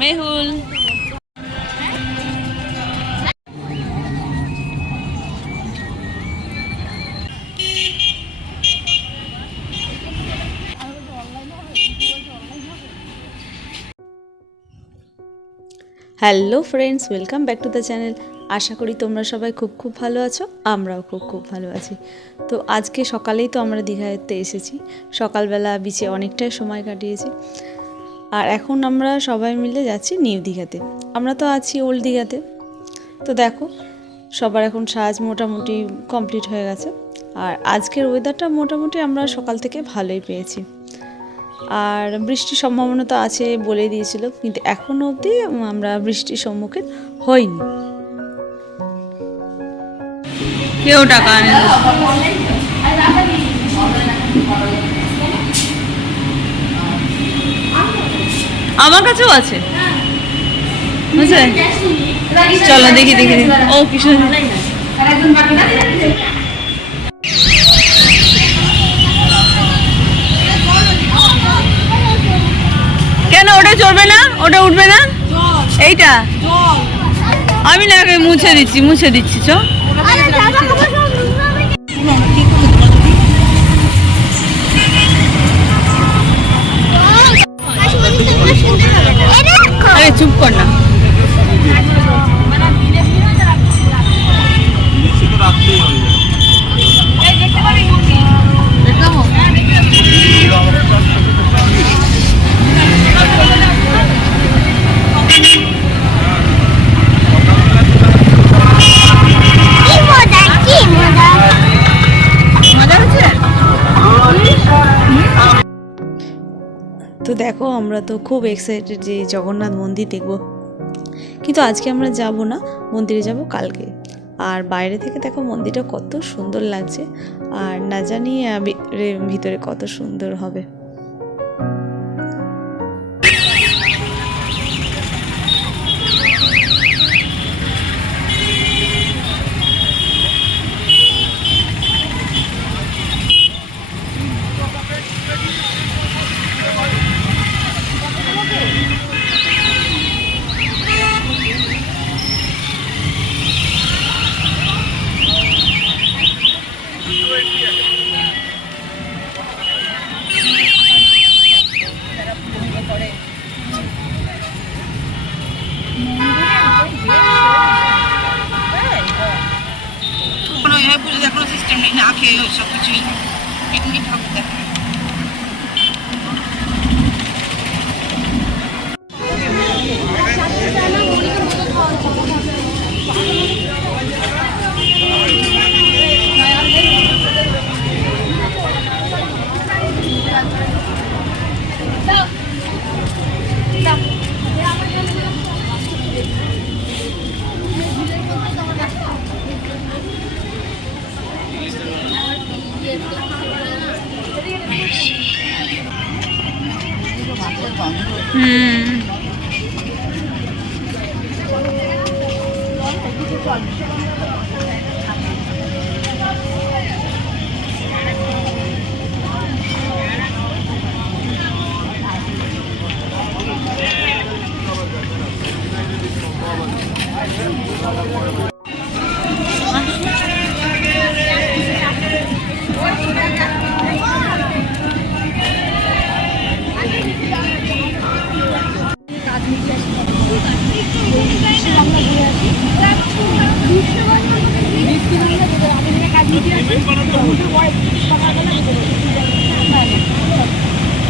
Mehul hello friends, welcome back to the channel. আশা করি তোমরা সবাই খুব ভালো আছো। আমরাও খুব ভালো আছি। তো আজকে সকালেই তো আমরা দীঘাতে এসেছি। সকালবেলা বিচে অনেকটাই সময় কাটিয়েছি, আর এখন আমরা সবাই মিলে যাচ্ছি নিউ দীঘাতে। আমরা তো আছি ওল্ড দীঘাতে। তো দেখো, সবার এখন সাজ মোটামুটি কমপ্লিট হয়ে গেছে, আর আজকের ওয়েদারটা মোটামুটি আমরা সকাল থেকে ভালোই পেয়েছি। আর বৃষ্টির সম্ভাবনা তো আছে বলে দিয়েছিল, কিন্তু এখনও অবধি আমরা বৃষ্টির সম্মুখীন হইনি। কেউ টাকা আনে না। আমার কাছেও আছে, বুঝলেন? চলো দেখি। ও কিছু কেন ওটা চলবে না? ওটা উঠবে না? এইটা আমি না মুছে দিচ্ছি চ। আরে চুপ কর না। তো দেখো, আমরা তো খুব এক্সাইটেড যে জগন্নাথ মন্দির দেখব, কিন্তু আজকে আমরা যাব না, মন্দিরে যাব কালকে। আর বাইরে থেকে দেখো মন্দিরটা কত সুন্দর লাগছে, আর না জানি ভিতরে কত সুন্দর হবে। এখনো সিস্টেম নেই, না খেয়ে সব কিছুই পিকনিক ঠাকুর দেখা।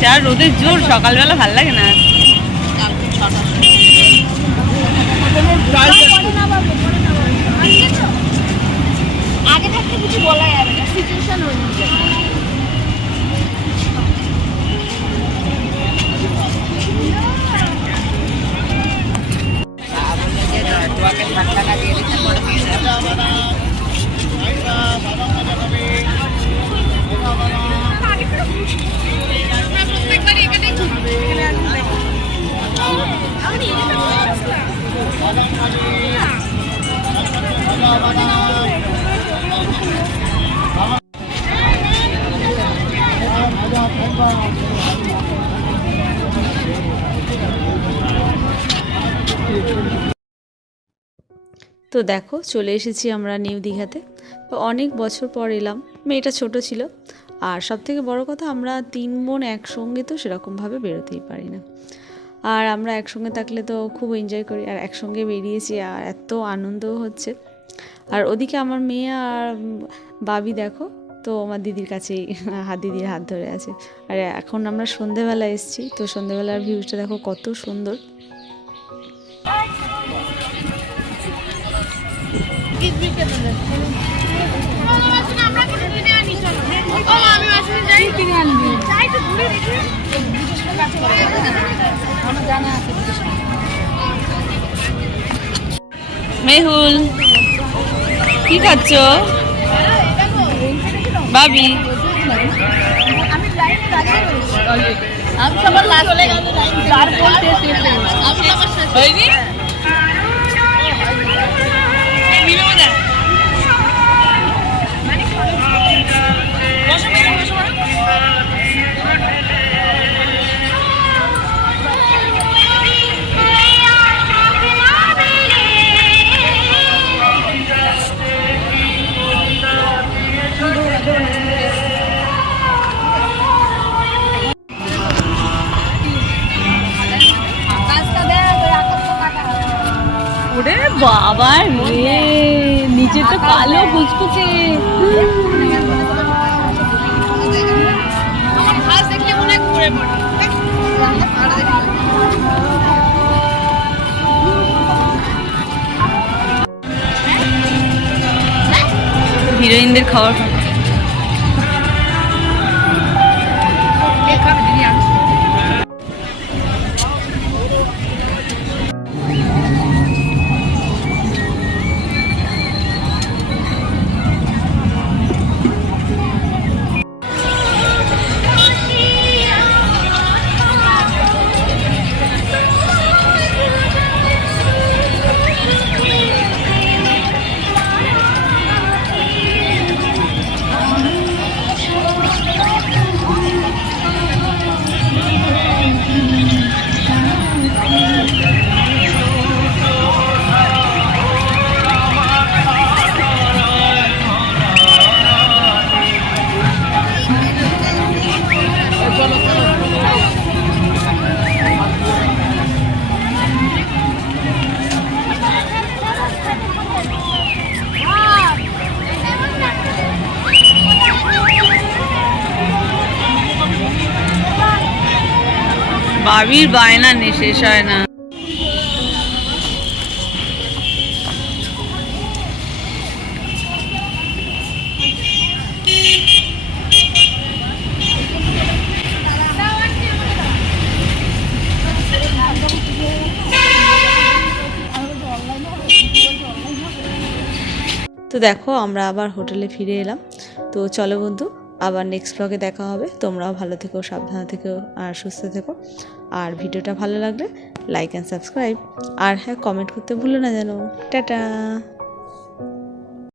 যার রোদের জোর, সকালবেলা ভাল লাগে না। আগে থাকতে কিছু বলা যাবে না, সিচুয়েশন অনুযায়ী। তো দেখো চলে এসেছি আমরা নিউ দীঘাতে। তো অনেক বছর পর এলাম, মেয়েটা ছোট ছিল। আর সবথেকে বড় কথা, আমরা 3 বোন একসঙ্গে তো সেরকমভাবে বেরোতেই পারি না। আর আমরা একসঙ্গে থাকলে তো খুব এনজয় করি, আর একসঙ্গে বেরিয়েছি আর এত আনন্দও হচ্ছে। আর ওদিকে আমার মেয়ে আর বাবি দেখো, তো আমার দিদির কাছেই দিদির হাত ধরে আছে। আর এখন আমরা সন্ধেবেলা এসেছি, তো সন্ধেবেলার ভিউজটা দেখো কত সুন্দর। মেহুল কি খাচ্ছ? বাবি আমি সবার লাস্ট চলে গেল, তারপর হয়নি। ওরে বাবা রে, নিচে তো কালো কুচকুচে। হিরোইনদের খাবার বাবির বায়না নেই, শেষ হয় না। তো দেখো আমরা আবার হোটেলে ফিরে এলাম। তো চলো বন্ধু, আবার নেক্সট ব্লগে দেখা হবে। তোমরাও ভালো থেকো, সাবধানে থেকো আর সুস্থ থেকো। আর ভিডিওটা ভালো লাগলে লাইক অ্যান্ড সাবস্ক্রাইব, আর হ্যাঁ কমেন্ট করতে ভুলো না যেন। টাটা।